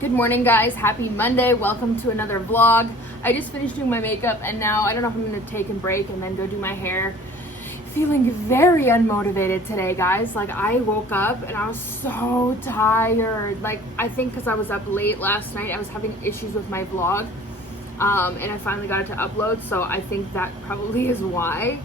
Good morning, guys. Happy Monday. Welcome to another vlog. I just finished doing my makeup and now I don't know if I'm going to take a break and then go do my hair. Feeling very unmotivated today, guys. Like, I woke up and I was so tired. Like, I think because I was up late last night, I was having issues with my vlog. And I finally got it to upload, so I think that probably is why.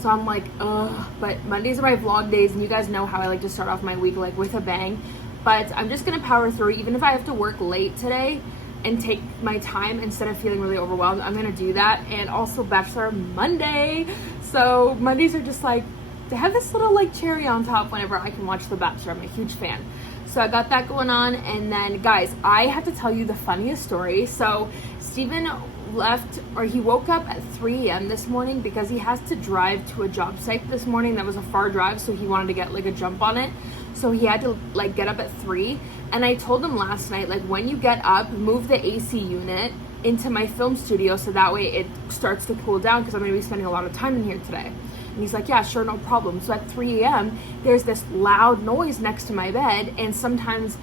So I'm like, ugh. But Mondays are my vlog days, and you guys know how I like to start off my week like with a bang. But I'm just gonna power through. Even if I have to work late today and take my time instead of feeling really overwhelmed, I'm gonna do that. And also Bachelor Monday. So Mondays are just like, they have this little like cherry on top whenever I can watch The Bachelor. I'm a huge fan. So I got that going on. And then guys, I have to tell you the funniest story. So Steven left, or he woke up at 3 a.m. this morning because he has to drive to a job site this morning that was a far drive, so he wanted to get like a jump on it. So he had to like get up at 3, and I told him last night, like, when you get up, move the AC unit into my film studio so that way it starts to cool down because I'm going to be spending a lot of time in here today. And he's like, yeah, sure, no problem. So at 3 a.m. there's this loud noise next to my bed, and sometimes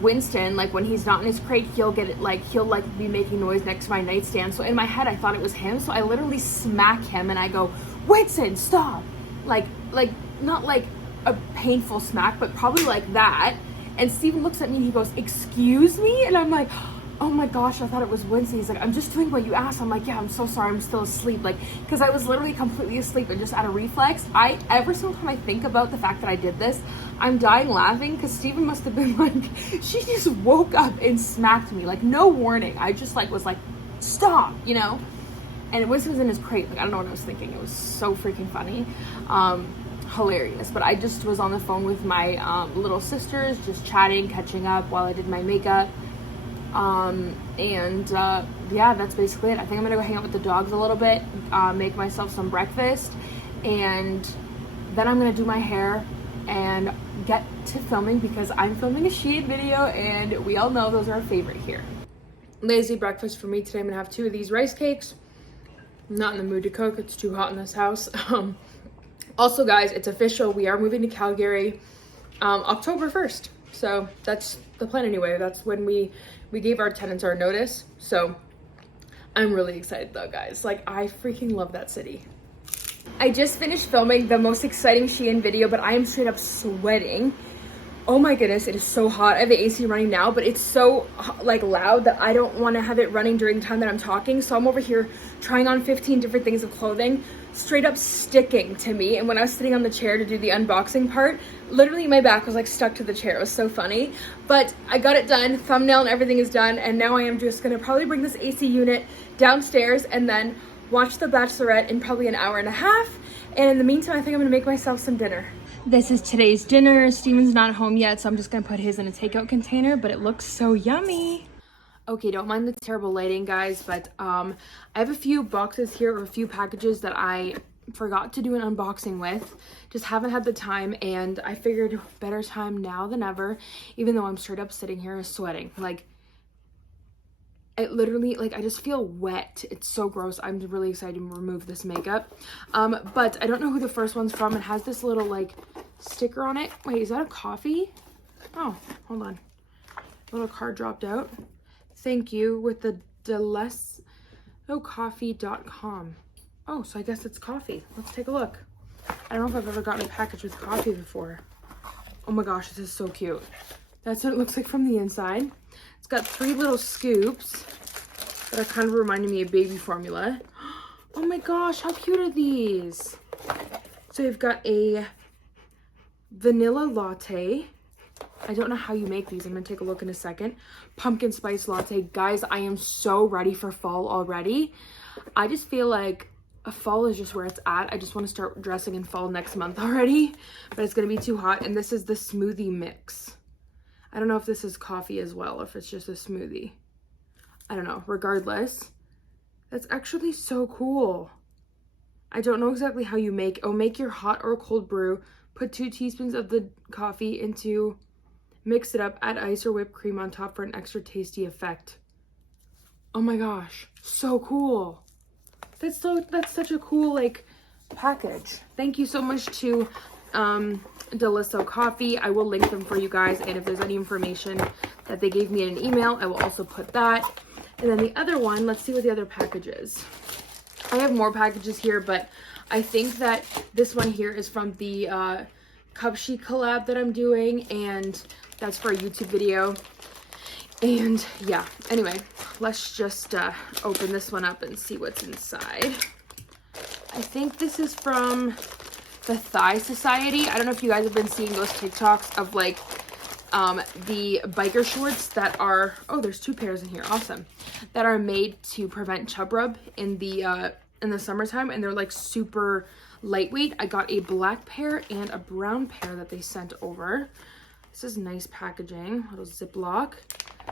Winston, like when he's not in his crate, he'll be making noise next to my nightstand. So in my head I thought it was him, so I literally smack him and I go, Winston, stop. Like not like a painful smack, but probably like that. And Steven looks at me and he goes, excuse me? And I'm like, oh my gosh, I thought it was Winston. He's like, I'm just doing what you asked. I'm like, yeah, I'm so sorry, I'm still asleep. Like, because I was literally completely asleep and just out of reflex. Every single time I think about the fact that I did this, I'm dying laughing because Steven must have been like, she just woke up and smacked me, like no warning. I just like was like, stop, you know? And Winston was in his crate. Like, I don't know what I was thinking. It was so freaking funny. Hilarious. But I just was on the phone with my little sisters, just chatting, catching up while I did my makeup. Yeah, that's basically it. I think I'm gonna go hang out with the dogs a little bit, make myself some breakfast, and then I'm gonna do my hair and get to filming because I'm filming a Shein video and we all know those are our favorite here. Lazy breakfast for me today. I'm gonna have 2 of these rice cakes. I'm not in the mood to cook, it's too hot in this house. Also guys, it's official, we are moving to Calgary October 1st. So that's the plan anyway. That's when we gave our tenants our notice. So I'm really excited though, guys. Like, I freaking love that city. I just finished filming the most exciting Shein video, but I am straight up sweating. Oh my goodness, it is so hot. I have the AC running now, but it's so like loud that I don't want to have it running during the time that I'm talking. So I'm over here trying on 15 different things of clothing, straight up sticking to me. And when I was sitting on the chair to do the unboxing part, literally my back was like stuck to the chair. It was so funny, but I got it done. Thumbnail and everything is done. And now I am just gonna probably bring this AC unit downstairs and then watch The Bachelorette in probably an hour and a half. And in the meantime, I think I'm gonna make myself some dinner. This is today's dinner. Steven's not home yet, so I'm just gonna put his in a takeout container, but it looks so yummy. Okay, don't mind the terrible lighting, guys, but I have a few boxes here, or a few packages that I forgot to do an unboxing with. Just haven't had the time, and I figured better time now than ever, even though I'm straight up sitting here sweating. Like, it literally, like, I just feel wet. It's so gross. I'm really excited to remove this makeup. But I don't know who the first one's from. It has this little, like, sticker on it. Wait, is that a coffee? Oh, hold on. Little card dropped out. Thank you, with the delicocoffee.com. Oh, so I guess it's coffee. Let's take a look. I don't know if I've ever gotten a package with coffee before. Oh my gosh, this is so cute. That's what it looks like from the inside. It's got 3 little scoops that are kind of reminding me of baby formula. Oh my gosh, how cute are these? So you've got a vanilla latte. I don't know how you make these. I'm gonna take a look in a second. Pumpkin spice latte. Guys, I am so ready for fall already. I just feel like fall is just where it's at. I just want to start dressing in fall next month already, but it's gonna be too hot. And this is the smoothie mix. I don't know if this is coffee as well, or if it's just a smoothie. I don't know. Regardless, that's actually so cool. I don't know exactly how you make. Oh, make your hot or cold brew. Put 2 teaspoons of the coffee into, mix it up, add ice or whipped cream on top for an extra tasty effect. Oh my gosh, so cool. That's such a cool, like, package. Thank you so much to Delico Coffee. I will link them for you guys, and if there's any information that they gave me in an email, I will also put that. And then the other one, let's see what the other package is. I have more packages here, but I think that this one here is from the Cup Sheet collab that I'm doing, and that's for a YouTube video. And yeah, anyway, let's just open this one up and see what's inside. I think this is from the Thigh Society. I don't know if you guys have been seeing those TikToks of like the biker shorts that are, oh, there's 2 pairs in here, awesome, that are made to prevent chub rub in the summertime, and they're like super lightweight. I got a black pair and a brown pair that they sent over. This is nice packaging, little Ziploc.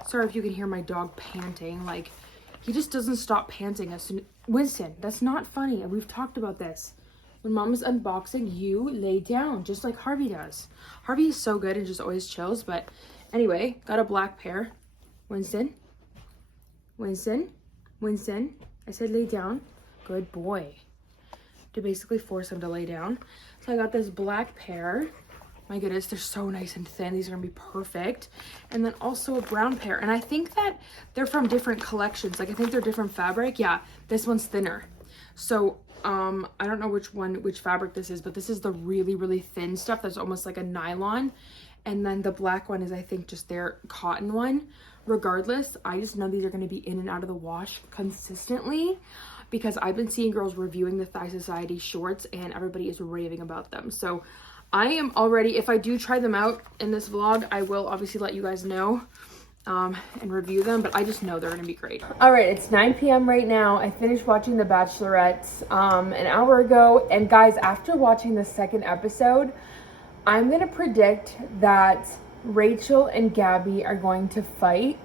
Sorry if you can hear my dog panting, like he just doesn't stop panting as soon. Winston, that's not funny, and we've talked about this. When mom is unboxing, you lay down just like Harvey does. Harvey is so good and just always chills. But anyway, got a black pair. Winston, Winston, Winston, I said lay down. Good boy. To basically force him to lay down. So I got this black pair. My goodness, they're so nice and thin. These are gonna be perfect. And then also a brown pair. And I think that they're from different collections. Like I think they're different fabric. Yeah, this one's thinner. So I don't know which fabric this is, but this is the really, really thin stuff that's almost like a nylon. And then the black one is, I think, just their cotton one. Regardless, I just know these are gonna be in and out of the wash consistently, because I've been seeing girls reviewing the Thigh Society shorts and everybody is raving about them. So I am already, if I do try them out in this vlog, I will obviously let you guys know and review them, but I just know they're gonna be great. All right, it's 9 p.m. right now. I finished watching The Bachelorette an hour ago, and guys, after watching the second episode, I'm gonna predict that Rachel and Gabby are going to fight.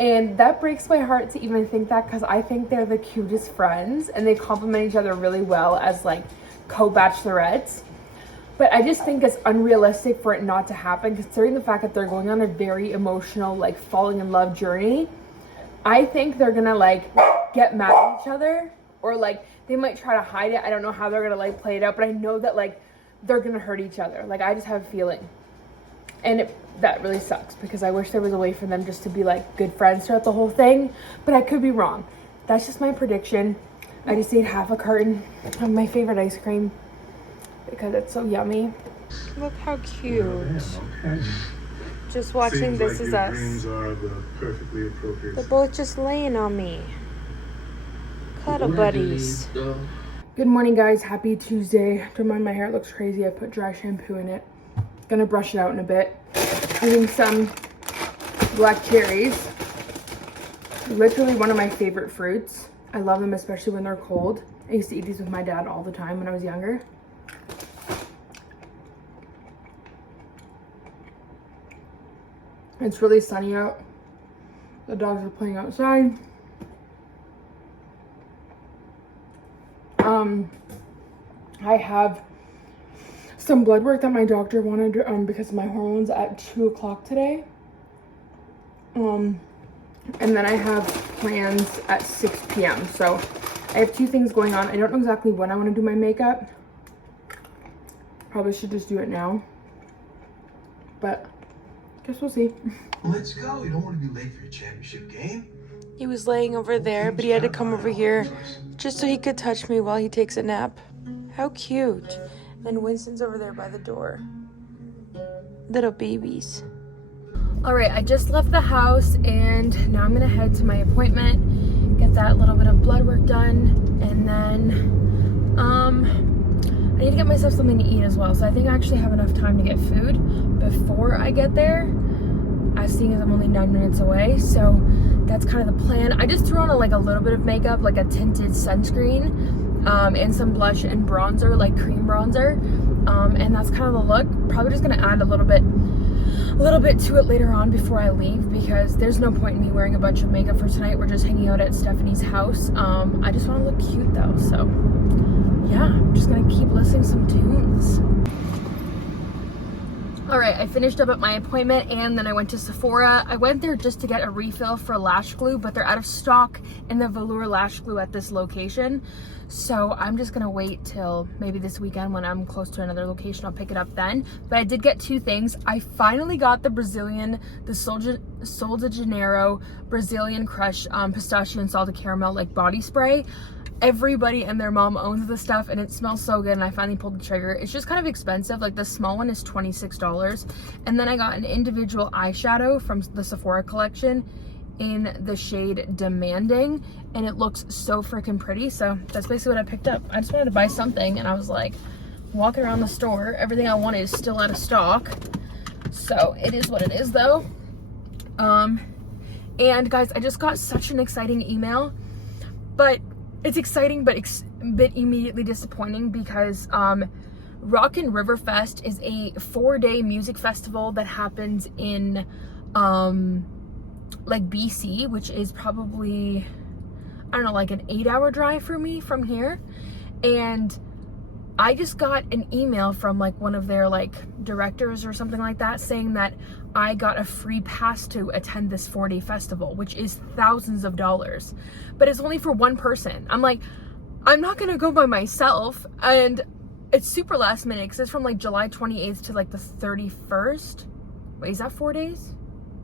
And that breaks my heart to even think that, because I think they're the cutest friends and they complement each other really well as like co-bachelorettes. But I just think it's unrealistic for it not to happen, considering the fact that they're going on a very emotional, like falling in love journey. I think they're gonna like get mad at each other, or like they might try to hide it. I don't know how they're gonna like play it out, but I know that like they're gonna hurt each other. Like I just have a feeling. And that really sucks, because I wish there was a way for them just to be like good friends throughout the whole thing, but I could be wrong. That's just my prediction. I just ate half a carton of my favorite ice cream because it's so yummy. Look how cute. Just watching This Is Us. They're both just laying on me. Cuddle buddies. Good morning, guys. Happy Tuesday. Don't mind my hair, it looks crazy. I put dry shampoo in it. Gonna brush it out in a bit. Eating some black cherries. Literally one of my favorite fruits. I love them, especially when they're cold. I used to eat these with my dad all the time when I was younger. It's really sunny out. The dogs are playing outside. I have some blood work that my doctor wanted because of my hormones at 2 o'clock today. And then I have plans at 6 p.m. So I have 2 things going on. I don't know exactly when I want to do my makeup. Probably should just do it now. But guess we'll see. Let's go. You don't want to be late for your championship game. He was laying over there, but he had to come over here just so he could touch me while he takes a nap. How cute. And Winston's over there by the door. Little babies. All right, I just left the house and now I'm gonna head to my appointment, get that little bit of blood work done, and then I need to get myself something to eat as well. So I think I actually have enough time to get food before I get there, as seeing as I'm only 9 minutes away. So that's kind of the plan. I just threw on a little bit of makeup, like a tinted sunscreen, and some blush and bronzer, like cream bronzer, and that's kind of the look. Probably just gonna add a little bit to it later on before I leave, because there's no point in me wearing a bunch of makeup for tonight. We're just hanging out at Stephanie's house. I just want to look cute though, so yeah, I'm just gonna keep listening some tunes. All right, I finished up at my appointment and then I went to Sephora. I went there just to get a refill for lash glue, but they're out of stock in the velour lash glue at this location. So I'm just gonna wait till maybe this weekend when I'm close to another location. I'll pick it up then. But I did get two things. I finally got the Sol de Janeiro Brazilian Crush pistachio and salted caramel like body spray. Everybody and their mom owns this stuff and it smells so good, and I finally pulled the trigger. It's just kind of expensive. Like the small one is $26. And then I got an individual eyeshadow from the Sephora collection in the shade Demanding, and it looks so freaking pretty. So that's basically what I picked up. I just wanted to buy something and I was like walking around the store. Everything I wanted is still out of stock. So it is what it is though. And guys, I just got such an exciting email, but it's exciting, but a bit immediately disappointing because Rock and River Fest is a 4-day music festival that happens in like BC, which is probably, I don't know, like an 8-hour drive for me from here. And I just got an email from like one of their like directors or something like that saying that I got a free pass to attend this 4-day festival, which is thousands of dollars, but it's only for one person. I'm like, I'm not gonna go by myself, and it's super last minute because it's from like July 28th to like the 31st. Wait, is that 4 days?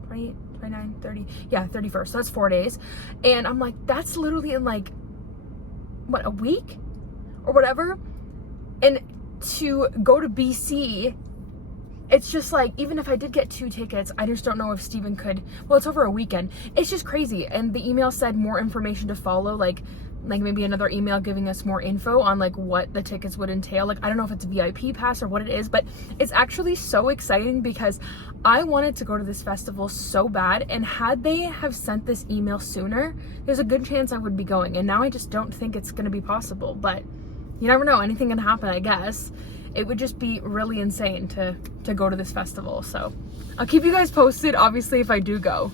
28, 29, 30, yeah, 31st, so that's 4 days. And I'm like, that's literally in like, what, a week or whatever? And to go to BC, it's just like, even if I did get 2 tickets, I just don't know if Steven could, well, it's over a weekend. It's just crazy. And the email said more information to follow, like maybe another email giving us more info on like what the tickets would entail. Like, I don't know if it's a VIP pass or what it is, but it's actually so exciting because I wanted to go to this festival so bad. And had they have sent this email sooner, there's a good chance I would be going. And now I just don't think it's going to be possible, but you never know, anything can happen, I guess. It would just be really insane to go to this festival. So I'll keep you guys posted, obviously, if I do go.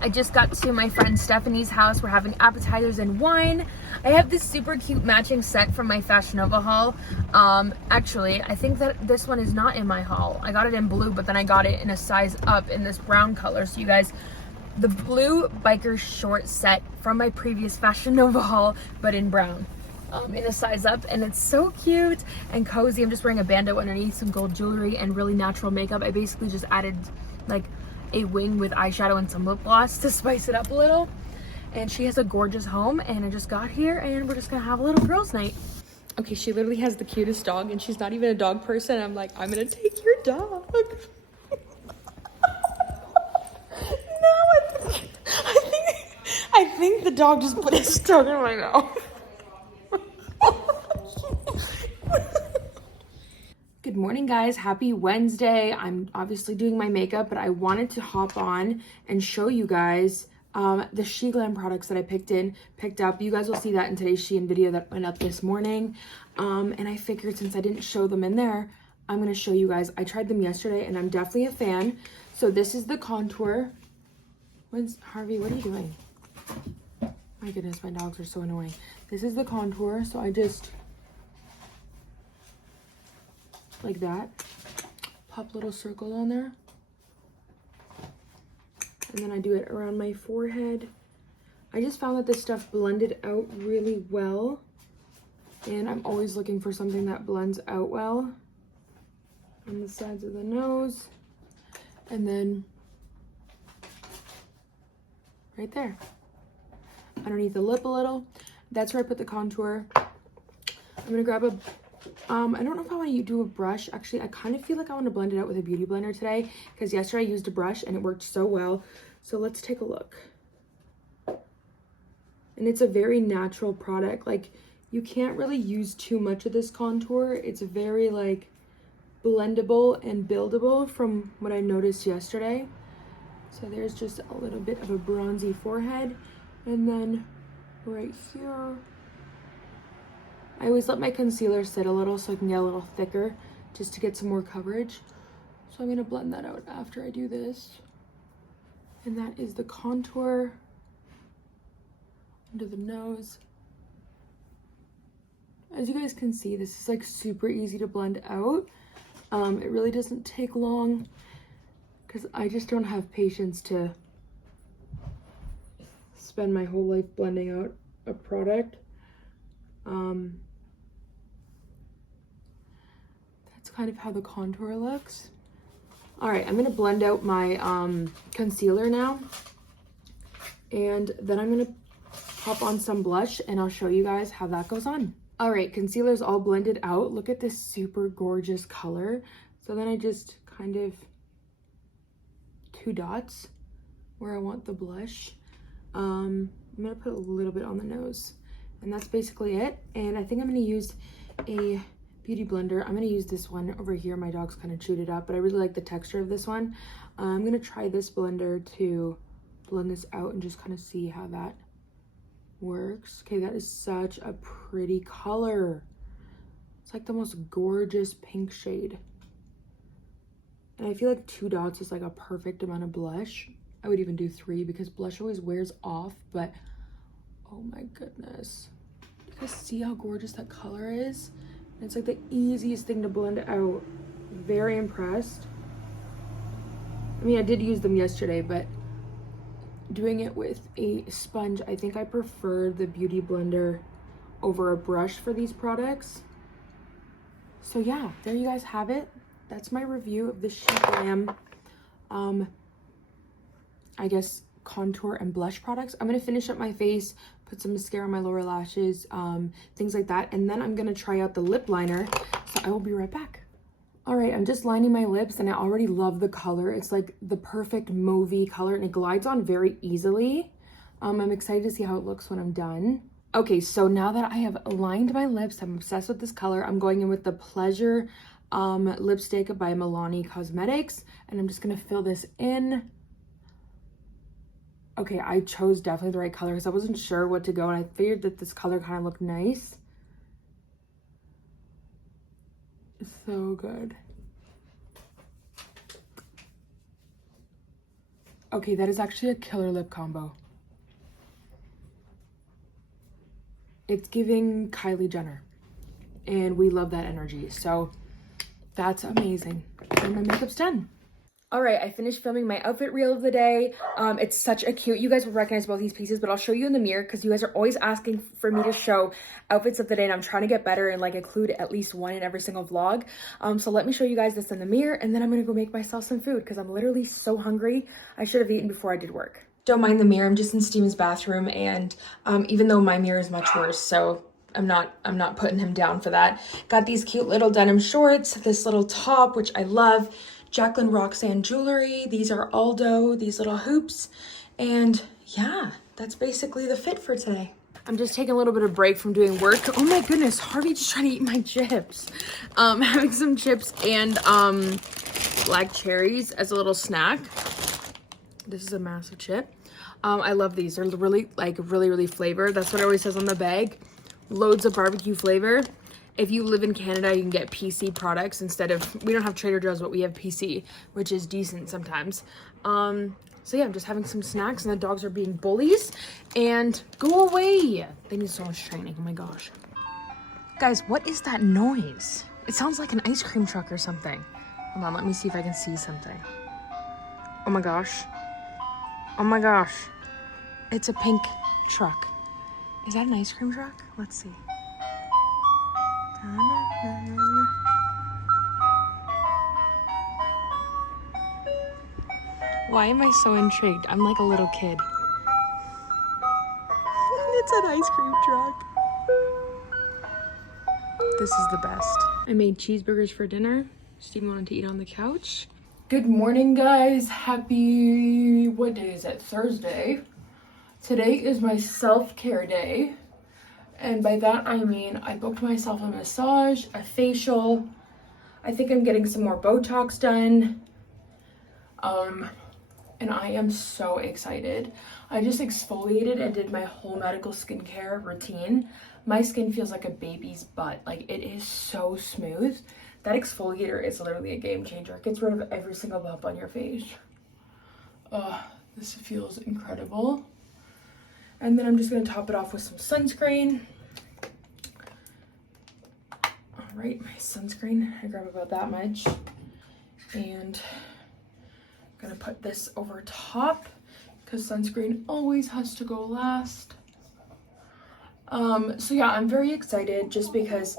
I just got to my friend Stephanie's house. We're having appetizers and wine. I have this super cute matching set from my Fashion Nova haul. Actually, I think that this one is not in my haul. I got it in blue, but then I got it in a size up in this brown color. So you guys, the blue biker short set from my previous Fashion Nova haul, but in brown. In a size up, and it's so cute and cozy. I'm just wearing a bandeau underneath, some gold jewelry, and really natural makeup. I basically just added like a wing with eyeshadow and some lip gloss to spice it up a little. And she has a gorgeous home, and I just got here and we're just gonna have a little girls' night. Okay, she literally has the cutest dog, and she's not even a dog person. I'm like, I'm gonna take your dog. No, I think the dog just put his tongue in my mouth. Good morning, guys. Happy Wednesday. I'm obviously doing my makeup, but I wanted to hop on and show you guys the She Glam products that I picked up. You guys will see that in today's Shein video that went up this morning. And I figured since I didn't show them in there, I'm going to show you guys. I tried them yesterday and I'm definitely a fan. So this is the contour. Harvey, what are you doing? My goodness, my dogs are so annoying. This is the contour. So I just, like that, pop little circle on there, and then I do it around my forehead. I just found that this stuff blended out really well, and I'm always looking for something that blends out well on the sides of the nose, and then right there underneath the lip a little. That's where I put the contour. I'm gonna grab a I don't know if I want to do a brush. Actually, I kind of feel like I want to blend it out with a beauty blender today because yesterday I used a brush and it worked so well. So let's take a look. And it's a very natural product. Like, you can't really use too much of this contour. It's very like blendable and buildable from what I noticed yesterday. So there's just a little bit of a bronzy forehead, and then right here, I always let my concealer sit a little so I can get a little thicker just to get some more coverage. So I'm going to blend that out after I do this. And that is the contour under the nose. As you guys can see, this is like super easy to blend out. It really doesn't take long because I just don't have patience to spend my whole life blending out a product. That's kind of how the contour looks. All right, I'm gonna blend out my concealer now, and then I'm gonna pop on some blush and I'll show you guys how that goes on. All right, concealer's all blended out. Look at this super gorgeous color. So then I just kind of 2 dots where I want the blush. I'm gonna put a little bit on the nose, and that's basically it. And I think I'm gonna use a beauty blender. I'm gonna use this one over here. My dog's kind of chewed it up, but I really like the texture of this one. I'm gonna try this blender to blend this out and just kind of see how that works. Okay, that is such a pretty color. It's like the most gorgeous pink shade. And I feel like 2 dots is like a perfect amount of blush. I would even do 3 because blush always wears off, but oh my goodness. You guys see how gorgeous that color is? It's like the easiest thing to blend out. Very impressed. I mean, I did use them yesterday, but doing it with a sponge, I think I prefer the beauty blender over a brush for these products. So yeah, there you guys have it. That's my review of the She Glam, I guess, contour and blush products. I'm gonna finish up my face, put some mascara on my lower lashes, things like that, and then I'm gonna try out the lip liner. So I will be right back. All right, I'm just lining my lips and I already love the color. It's like the perfect mauvey color and it glides on very easily. I'm excited to see how it looks when I'm done. Okay, so now that I have lined my lips, I'm obsessed with this color. I'm going in with the Pleasure lipstick by Milani Cosmetics, and I'm just gonna fill this in. Okay, I chose definitely the right color because I wasn't sure what to go, and I figured that this color kind of looked nice. So good. Okay, that is actually a killer lip combo. It's giving Kylie Jenner, and we love that energy, so that's amazing. And my makeup's done. All right, I finished filming my outfit reel of the day. It's such a cute, you guys will recognize both these pieces, but I'll show you in the mirror because you guys are always asking for me to show outfits of the day, and I'm trying to get better and like include at least one in every single vlog. So let me show you guys this in the mirror, and then I'm gonna go make myself some food because I'm literally so hungry. I should have eaten before I did work. Don't mind the mirror, I'm just in Steven's bathroom, and even though my mirror is much worse, so I'm not putting him down for that. Got these cute little denim shorts, this little top, which I love, Jacqueline Roxanne jewelry. These are Aldo, these little hoops. And yeah, that's basically the fit for today. I'm just taking a little bit of break from doing work. Oh my goodness, Harvey just trying to eat my chips. Having some chips and black cherries as a little snack. This is a massive chip. I love these. They're really, really flavored. That's what it always says on the bag. Loads of barbecue flavor. If you live in Canada, you can get PC products instead of, we don't have Trader Joe's, but we have PC, which is decent sometimes. So yeah, I'm just having some snacks and the dogs are being bullies. And go away. They need so much training, oh my gosh. Guys, what is that noise? It sounds like an ice cream truck or something. Hold on, let me see if I can see something. Oh my gosh. Oh my gosh. It's a pink truck. Is that an ice cream truck? Let's see. Why am I so intrigued? I'm like a little kid. It's an ice cream truck. This is the best. I made cheeseburgers for dinner. Steven wanted to eat on the couch. Good morning, guys. Happy, what day is it? Thursday. Today is my self-care day. And by that, I mean I booked myself a massage, a facial. I think I'm getting some more Botox done. And I am so excited. I just exfoliated and did my whole medical skincare routine. My skin feels like a baby's butt. Like, it is so smooth. That exfoliator is literally a game changer. It gets rid of every single bump on your face. This feels incredible. And then I'm just gonna top it off with some sunscreen. All right, my sunscreen. I grab about that much. And I'm gonna put this over top because sunscreen always has to go last. So yeah, I'm very excited just because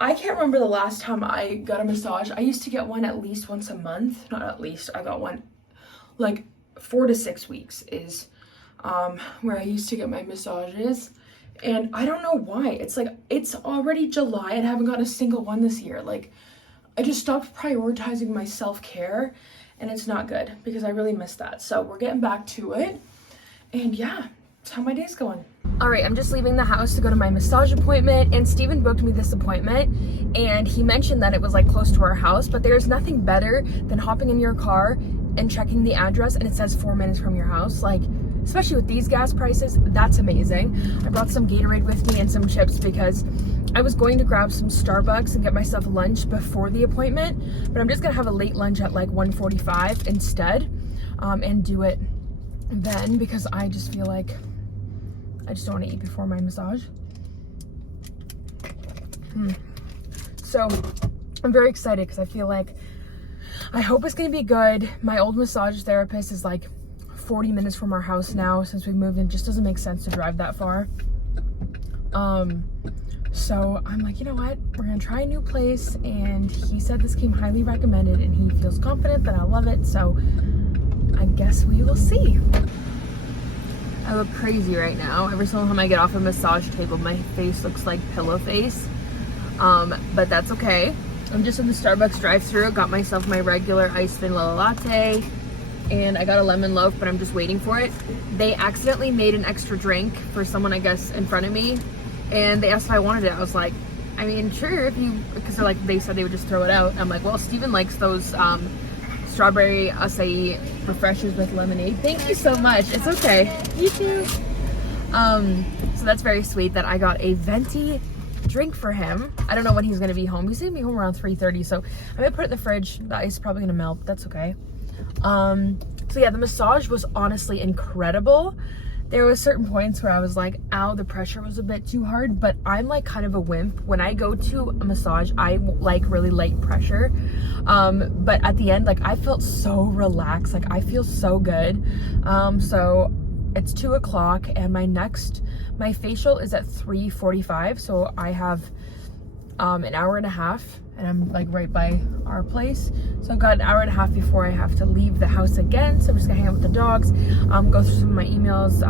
I can't remember the last time I got a massage. I used to get one at least once a month. Not at least, I got one like 4 to 6 weeks is where I used to get my massages. And I don't know why. It's like, it's already July and I haven't got a single one this year. Like, I just stopped prioritizing my self-care and it's not good because I really miss that. So we're getting back to it. And yeah, that's how my day's going. All right, I'm just leaving the house to go to my massage appointment, and Steven booked me this appointment, and he mentioned that it was like close to our house, but there's nothing better than hopping in your car and checking the address and it says 4 minutes from your house. Like, especially with these gas prices, that's amazing. I brought some Gatorade with me and some chips because I was going to grab some Starbucks and get myself lunch before the appointment, but I'm just gonna have a late lunch at like 1:45 instead, and do it then because I just feel like I just don't want to eat before my massage. So I'm very excited because I feel like, I hope it's going to be good. My old massage therapist is like 40 minutes from our house now since we moved in. It just doesn't make sense to drive that far. So I'm like, you know what? We're going to try a new place. And he said this came highly recommended and he feels confident that I'll love it. So I guess we will see. I look crazy right now. Every single time I get off a massage table, my face looks like pillow face. But that's okay. I'm just in the Starbucks drive-thru. Got myself my regular iced vanilla latte, and I got a lemon loaf, but I'm just waiting for it. They accidentally made an extra drink for someone, I guess, in front of me, and they asked if I wanted it. I was like, I mean, sure, if you, because they're like, they said they would just throw it out. I'm like, well, Steven likes those strawberry acai refreshers with lemonade. Thank you so much. It's okay. You too. So that's very sweet that I got a venti drink for him. I don't know when he's gonna be home. He's gonna be home around 3:30, so I'm gonna put it in the fridge. The ice is probably gonna melt, but that's okay. So yeah, the massage was honestly incredible. There was certain points where I was like, ow, the pressure was a bit too hard, but I'm like kind of a wimp. When I go to a massage, I like really light pressure. But at the end, like I felt so relaxed. Like I feel so good. So it's 2 o'clock and my facial is at 3:45. So I have an hour and a half and I'm like right by our place. So I've got an hour and a half before I have to leave the house again. So I'm just gonna hang out with the dogs, go through some of my emails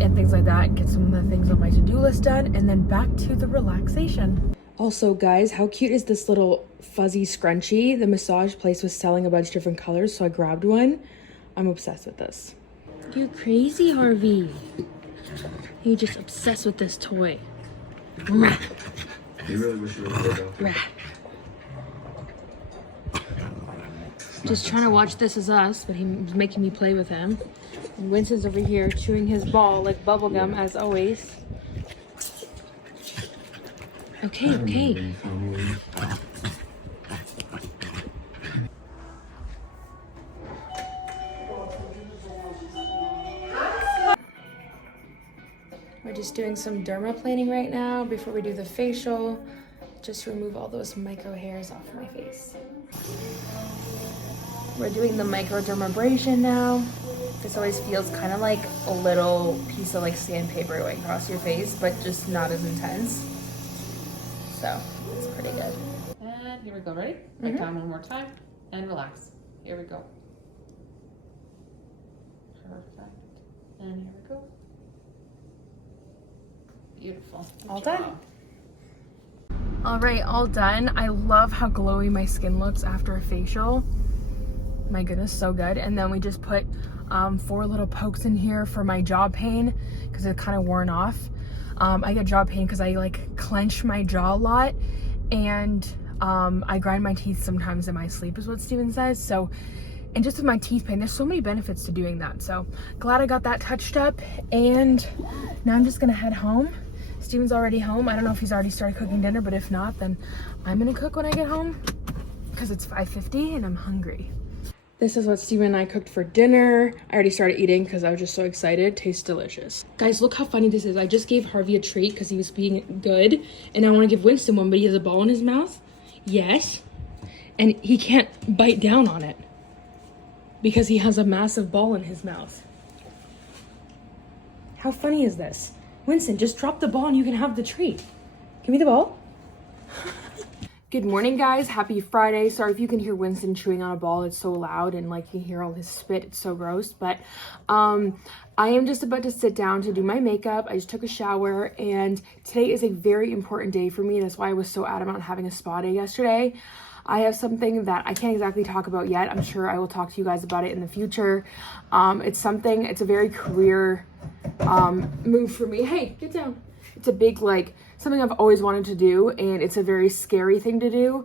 and things like that, get some of the things on my to-do list done, and then back to the relaxation. Also guys, how cute is this little fuzzy scrunchie? The massage place was selling a bunch of different colors, so I grabbed one. I'm obsessed with this. You're crazy, Harvey. You're just obsessed with this toy. You really wish you were Just trying to watch This Is Us, but he was making me play with him. And Winston's over here chewing his ball like bubblegum, as always. Okay, okay. We're just doing some dermaplaning right now before we do the facial, just to remove all those micro hairs off my face. We're doing the microdermabrasion now. This always feels kind of like a little piece of like sandpaper going across your face, but just not as intense. So it's pretty good. And here we go, ready? Break down one more time and relax. Here we go. Perfect. And here we go. Beautiful. All done. All right, all done. I love how glowy my skin looks after a facial. My goodness, so good. And then we just put 4 little pokes in here for my jaw pain because it's kind of worn off. I get jaw pain because I like clench my jaw a lot, and I grind my teeth sometimes in my sleep is what Steven says. So, and just with my teeth pain, there's so many benefits to doing that. So glad I got that touched up, and now I'm just gonna head home. Steven's already home. I don't know if he's already started cooking dinner, but if not, then I'm gonna cook when I get home because it's 5:50 and I'm hungry. This is what Steven and I cooked for dinner. I already started eating because I was just so excited. Tastes delicious. Guys, look how funny this is. I just gave Harvey a treat because he was being good. And I want to give Winston one, but he has a ball in his mouth. Yes. And he can't bite down on it because he has a massive ball in his mouth. How funny is this? Winston, just drop the ball and you can have the treat. Give me the ball. Good morning, guys. Happy Friday. Sorry if you can hear Winston chewing on a ball. It's so loud and like you hear all his spit. It's so gross. But I am just about to sit down to do my makeup. I just took a shower and today is a very important day for me. That's why I was so adamant on having a spa day yesterday. I have something that I can't exactly talk about yet. I'm sure I will talk to you guys about it in the future. It's a very career move for me. Hey, get down. It's a big, something I've always wanted to do, and it's a very scary thing to do.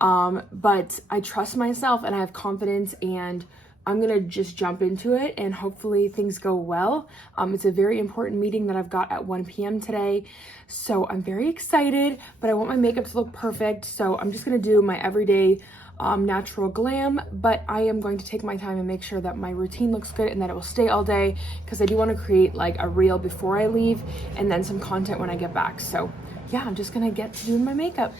But I trust myself and I have confidence, and I'm gonna just jump into it and hopefully things go well. It's a very important meeting that I've got at 1 p.m. today. So I'm very excited, but I want my makeup to look perfect. So I'm just gonna do my everyday natural glam, but I am going to take my time and make sure that my routine looks good and that it will stay all day, because I do want to create like a reel before I leave and then some content when I get back. So yeah, I'm just gonna get to doing my makeup.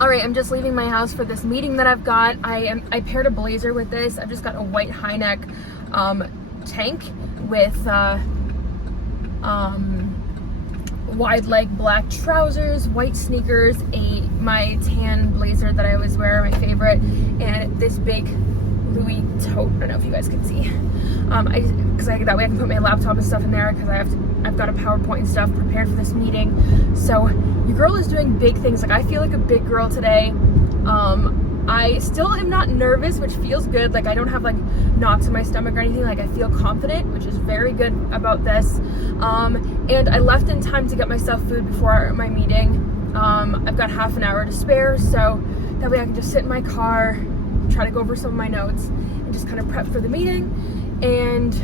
All right, I'm just leaving my house for this meeting that I've got. I paired a blazer with this. I've just got a white high neck tank with wide leg black trousers, white sneakers, my tan blazer that I always wear, my favorite, and this big Louis tote. I don't know if you guys can see. That way I can put my laptop and stuff in there, because I've got a PowerPoint and stuff prepared for this meeting. So your girl is doing big things. Like, I feel like a big girl today. I still am not nervous, which feels good. Like, I don't have like knots in my stomach or anything. Like, I feel confident, which is very good about this. And I left in time to get myself food before my meeting. I've got half an hour to spare, so that way I can just sit in my car, try to go over some of my notes, and just kind of prep for the meeting. And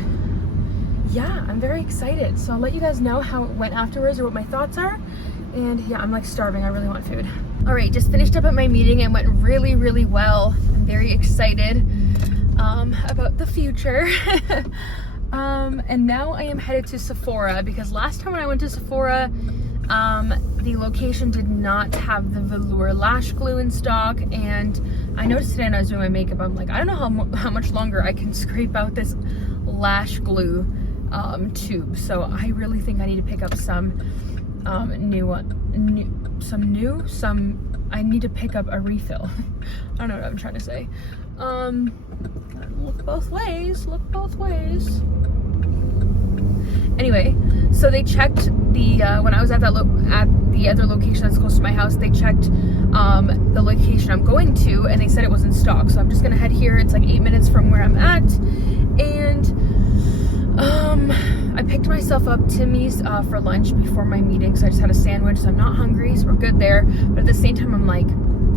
yeah, I'm very excited. So I'll let you guys know how it went afterwards or what my thoughts are. And yeah, I'm like starving. I really want food. All right, just finished up at my meeting. It went really, really well. I'm very excited about the future. And now I am headed to Sephora, because last time when I went to Sephora, the location did not have the velour lash glue in stock. And I noticed today when I was doing my makeup, I'm like, I don't know how much longer I can scrape out this lash glue tube. So I really think I need to pick up I need to pick up a refill. I don't know what I'm trying to say. Look both ways. Anyway, so they checked the when I was at the other location that's close to my house, they checked the location I'm going to, and they said it was in stock. So I'm just gonna head here. It's like 8 minutes from where I'm at, and I picked myself up Timmy's for lunch before my meeting, so I just had a sandwich, so I'm not hungry, so we're good there. But at the same time, I'm like,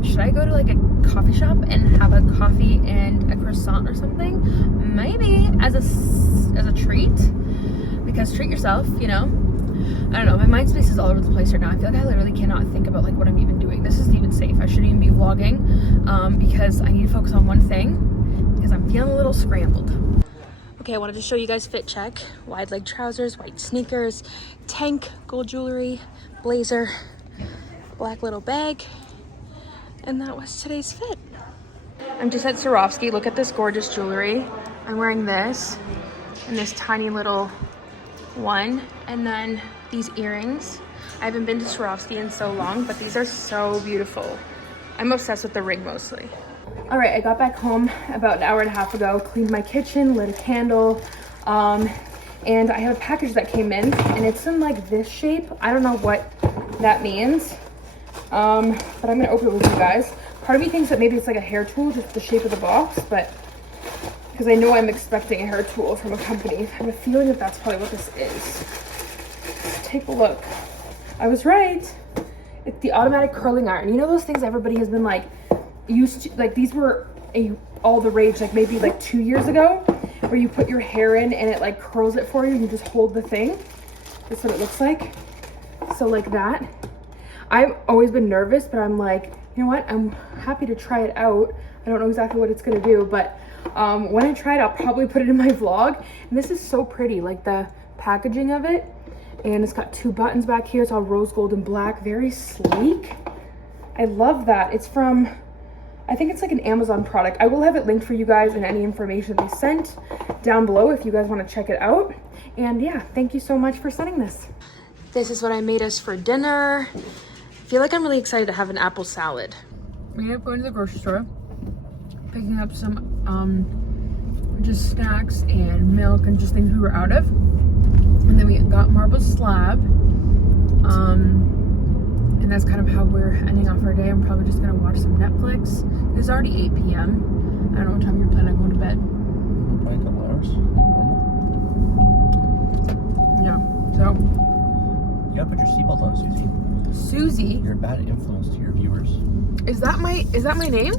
should I go to like a coffee shop and have a coffee and a croissant or something? Maybe as a treat, because treat yourself, you know. I don't know, my mind space is all over the place right now. I feel like I literally cannot think about like what I'm even doing. This isn't even safe. I shouldn't even be vlogging because I need to focus on one thing, because I'm feeling a little scrambled. Okay, I wanted to show you guys fit check. Wide leg trousers, white sneakers, tank, gold jewelry, blazer, black little bag, and that was today's fit. I'm just at Swarovski. Look at this gorgeous jewelry. I'm wearing this and this tiny little one, and then these earrings. I haven't been to Swarovski in so long, but these are so beautiful. I'm obsessed with the ring mostly. All right, I got back home about an hour and a half ago, cleaned my kitchen, lit a candle, and I have a package that came in, and it's in like this shape. I don't know what that means, but I'm gonna open it with you guys. Part of me thinks that maybe it's like a hair tool, just the shape of the box, but because I know I'm expecting a hair tool from a company, I have a feeling that that's probably what this is. Let's take a look. I was right. It's the automatic curling iron. You know those things everybody has been like used to, like these were all the rage like maybe like 2 years ago, where you put your hair in and it like curls it for you and you just hold the thing. That's what it looks like. So like that. I've always been nervous, but I'm like, you know what, I'm happy to try it out. I don't know exactly what it's gonna do, but When I try it, I'll probably put it in my vlog. And this is so pretty, like the packaging of it. And it's got 2 buttons back here. It's all rose gold and black, very sleek. I love that. It's from, I think it's like an Amazon product. I will have it linked for you guys and any information they sent down below if you guys want to check it out. And yeah, thank you so much for sending this. This is what I made us for dinner. I feel like I'm really excited to have an apple salad. We ended up going to the grocery store, picking up some just snacks and milk and just things we were out of. And then we got marble slab. And that's kind of how we're ending off our day. I'm probably just gonna watch some Netflix. It's already 8 p.m. I don't know what time you're planning on going to bed. Probably a couple hours, normal. Yeah, so. You gotta put your seatbelt on, Susie. Susie? You're a bad influence to your viewers. Is that my name?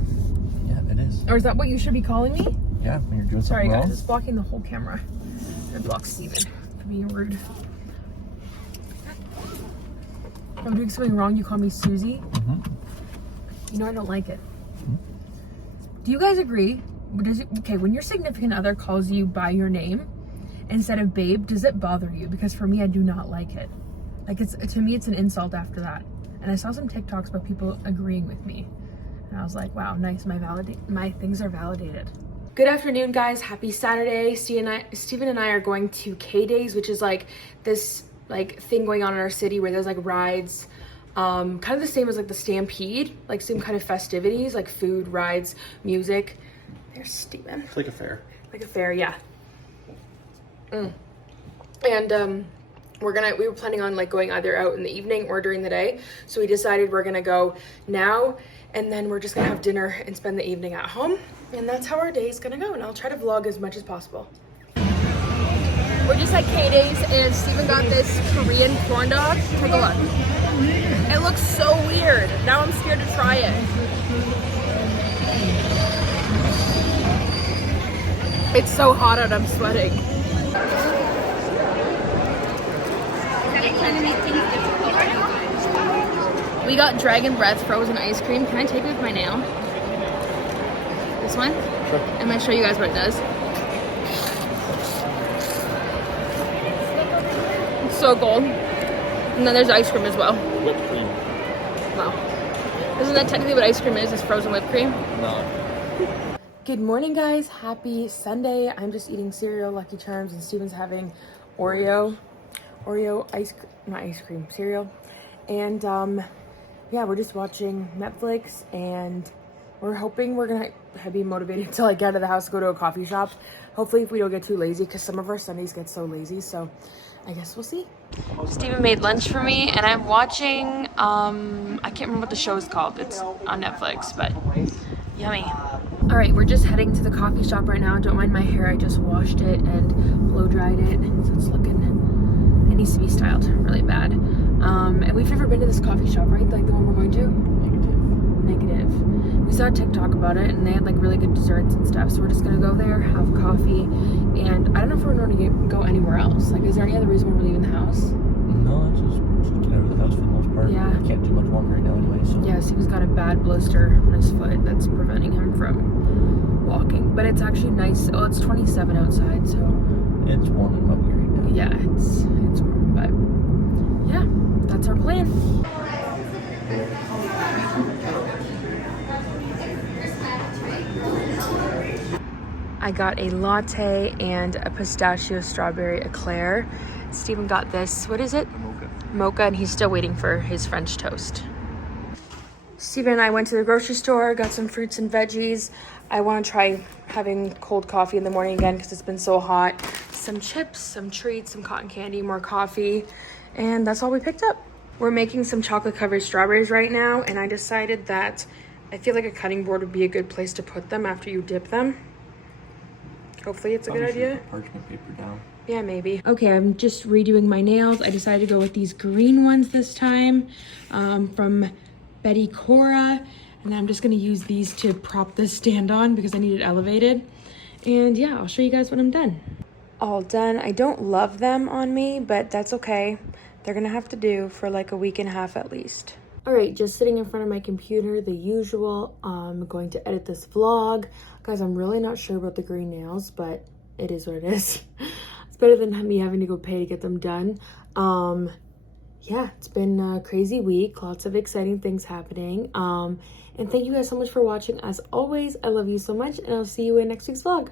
Yeah, it is. Or is that what you should be calling me? Yeah, when you're doing Sorry something guys, wrong. it's blocking the whole camera. It blocks Steven for being rude. If I'm doing something wrong, you call me Susie? You know I don't like it. Do you guys agree? Okay, when your significant other calls you by your name instead of babe, does it bother you? Because for me, I do not like it. Like, to me, it's an insult after that. And I saw some TikToks about people agreeing with me. And I was like, wow, nice, my things are validated. Good afternoon, guys. Happy Saturday. Steven and I are going to K-Days, which is like this thing going on in our city where there's like rides, kind of the same as like the Stampede, like same kind of festivities, like food, rides, music. There's Steven. It's like a fair. Like a fair, yeah. And we were planning on like going either out in the evening or during the day. So we decided we're gonna go now, and then we're just gonna have dinner and spend the evening at home. And that's how our day is gonna go. And I'll try to vlog as much as possible. We're just at K-Days and Steven got this Korean corn dog. Take a look. It looks so weird. Now I'm scared to try it. It's so hot out, I'm sweating. We got Dragon Breath frozen ice cream. Can I take it with my nail? This one? Sure. I'm gonna show you guys what it does. It's so cold. And then there's ice cream as well. Whipped cream. Wow. Isn't that technically what ice cream is? It's frozen whipped cream? No. Good morning, guys. Happy Sunday. I'm just eating cereal, Lucky Charms, and Steven's having not ice cream, cereal. And yeah, we're just watching Netflix, and we're hoping we're gonna be motivated to like get out of the house, go to a coffee shop. Hopefully if we don't get too lazy, because some of our Sundays get so lazy, so I guess we'll see. Steven made lunch for me, and I'm watching, I can't remember what the show is called. It's on Netflix, but yummy. All right, we're just heading to the coffee shop right now. Don't mind my hair, I just washed it and blow dried it, so it's looking, it needs to be styled really bad. And we've never been to this coffee shop, right? Like the one we're going to? Negative. We saw a TikTok about it, and they had like really good desserts and stuff, so we're just gonna go there, have coffee, and I don't know if we're going to go anywhere else. Like, is there any other reason we're leaving the house? No, it's just get out of the house for the most part. Yeah. I can't do much walking right now anyway, so. Yes, he's got a bad blister on his foot that's preventing him from walking. But it's actually nice. Oh, it's 27 outside, so. It's warm and muggy right now. Yeah, it's warm, but yeah, that's our plan. I got a latte and a pistachio strawberry eclair. Steven got this, what is it? Mocha, and he's still waiting for his French toast. Steven and I went to the grocery store, got some fruits and veggies. I want to try having cold coffee in the morning again because it's been so hot. Some chips, some treats, some cotton candy, more coffee, and that's all we picked up. We're making some chocolate covered strawberries right now, and I decided that I feel like a cutting board would be a good place to put them after you dip them. Hopefully it's a good idea. Parchment paper down. Yeah, maybe. Okay, I'm just redoing my nails. I decided to go with these green ones this time from Betty Cora. And I'm just gonna use these to prop this stand on because I need it elevated. And yeah, I'll show you guys when I'm done. All done. I don't love them on me, but that's okay. They're gonna have to do for like a week and a half at least. All right, just sitting in front of my computer, the usual. I'm going to edit this vlog. Guys, I'm really not sure about the green nails, but it is what it is. It's better than me having to go pay to get them done. Yeah, it's been a crazy week. Lots of exciting things happening. And thank you guys so much for watching. As always, I love you so much, and I'll see you in next week's vlog.